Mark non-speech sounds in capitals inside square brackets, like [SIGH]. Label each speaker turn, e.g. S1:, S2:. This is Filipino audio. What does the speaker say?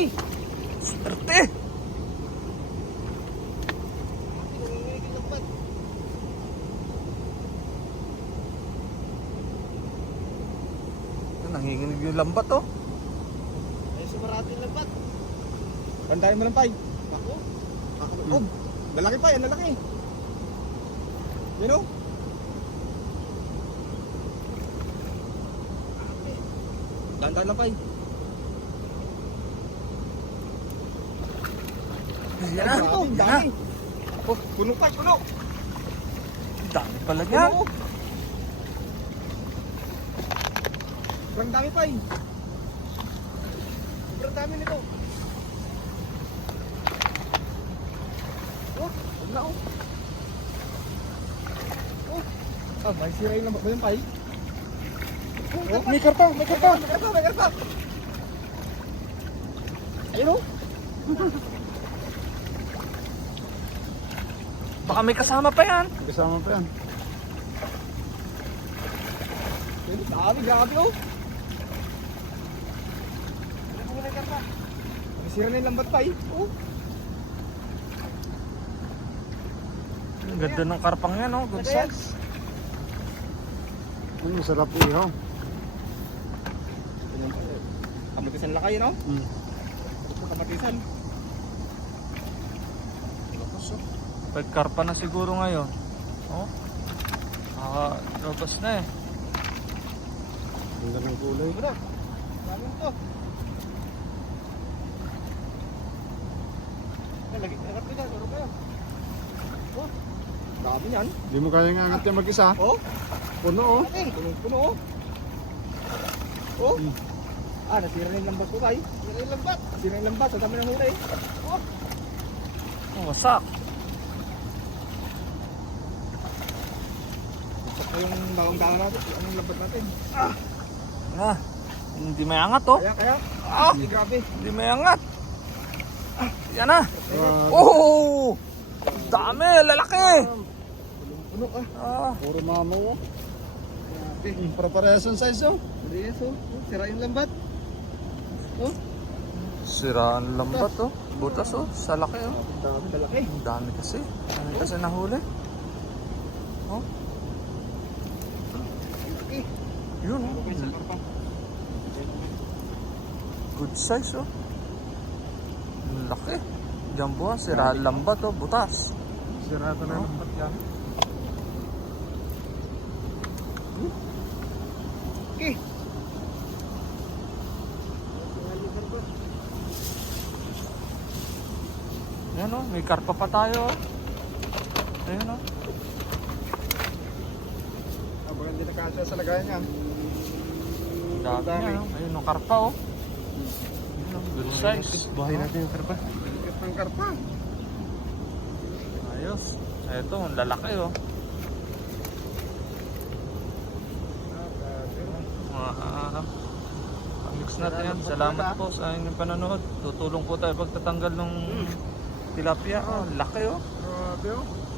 S1: dami.
S2: Swerte!
S1: Nanginginig yung lambat.
S2: Oh.
S1: Ay, sumarado yung lambat.
S3: Bandayan mo lang, Pai.
S1: Ako. Ako.
S3: Oh, lalaki pa, yan lalaki. Yun o. Dahan-dahan lang, Pai.
S2: Yan na. Yan na.
S3: dami. Oh, puno pa, puno.
S2: Dami pala yan.
S3: Sobrang dami, Pai. Sobrang dami nito. Oh, wag na, oh. Oh, ah, may sira yung lambat mo yun, Pai. Oh, may karpa, may karpa, may karpa, may karpa. Ayun, oh. [LAUGHS]
S2: Baka may kasama pa yan.
S4: Kasama pa yan.
S3: Dami, grabe, oh. May sira na yung lambat, Pai. Oh.
S2: Ang ganda ng karpang yan oh. Good size.
S4: Ang masarap ihaw.
S3: Kamatisan lakay, no?
S4: Mm.
S3: Kamatisan.
S2: Pagkarpa na siguro ngayon. Oh. Ah, labas na eh.
S4: Ganda ng kulay.
S3: Bro, dami to. Eh, lagi, harap ka dyan, harap kayo. Oh, dami yan.
S4: Hindi mo kaya nga angat yan mag-isa.
S3: Oh,
S4: Puno oh.
S3: dami. Puno, oh. Oh.
S4: Hmm.
S3: Ah, nasira na yung lambat ko, kay. Nasira yung lambat. Nasira yung lambat, sa dami ng huli. Oh,
S2: Oh, wasak.
S3: Ito pa yung bagong dala natin. Anong lambat natin?
S2: Ah, hindi may angat oh.
S3: Kaya, kaya.
S2: Ah,
S3: Hindi, grabe.
S2: hindi may angat. Ah, yan na.
S4: Ah,
S2: Oh! Dami, lalaki.
S3: Puno, ah.
S2: Ah,
S4: puro mamaw oh.
S3: Grabe.
S4: Ang size oh.
S3: Malinis, oh. Sira yung lambat. Oh,
S2: siraan lambat oh. Butas oh, sa laki oh. Ang dami kasi. Dami kasi nahuli. Oh. Yun oh.
S3: karpa.
S2: Good size oh. Ang laki. Jumbo ah, siraan lambat oh, butas.
S4: Sirata na
S2: Oh.
S4: ng pat yan.
S3: Okay.
S2: Yan oh, may karpa pa tayo oh. Ayun oh.
S4: Baka hindi nakasya sa lagayan yan.
S2: Ang dami niya oh. Ayun oh, karpa oh. Good size.
S4: Buhay natin yung karpa.
S3: Bigat ng karpa.
S2: Ayos. Ito, ang lalaki oh. Ah, mix natin yan. Salamat po sa inyong panonood. Tutulong po tayo pagtatanggal ng tilapia. Oh, laki oh.
S4: Grabe oh.